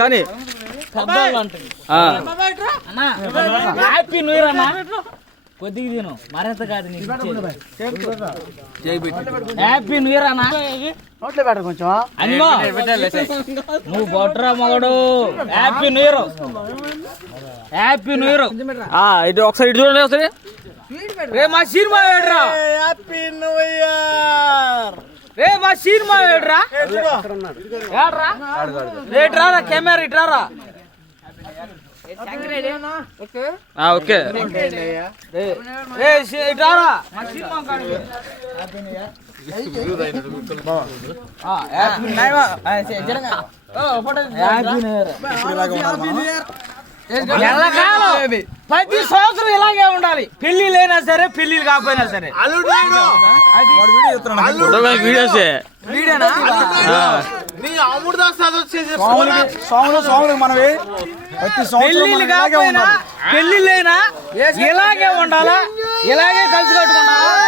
కానీ happy new year అన్నా. కొద్దిగా తిను మరింత కాదు నీకు హ్యాపీ న్యూ ఇయర్ అన్నా. కొంచెం అన్నో నువ్వు బొట్రా మగడు. Happy new year. Happy new year. ఇటు ఒకసారి ఇటు చూడండి ఒకసారి. రే మా సినిమా ఏడ్రా. Happy new year. రే మా సినిమా ఏడ్రా. ఏడ్రా కెమెరా ఇట్రారా. ఓకే ఇట్రారా. ప్రతి సంవత్సరం ఇలాగే ఉండాలి. పెళ్లి లేనా సరే పెళ్లి కాకపోయినా సరే. పెళ్లి కాకపోయినా పెళ్లి లేనా ఇలాగే ఉండాలా, ఇలాగే కలిసి కట్టుకుంటారా.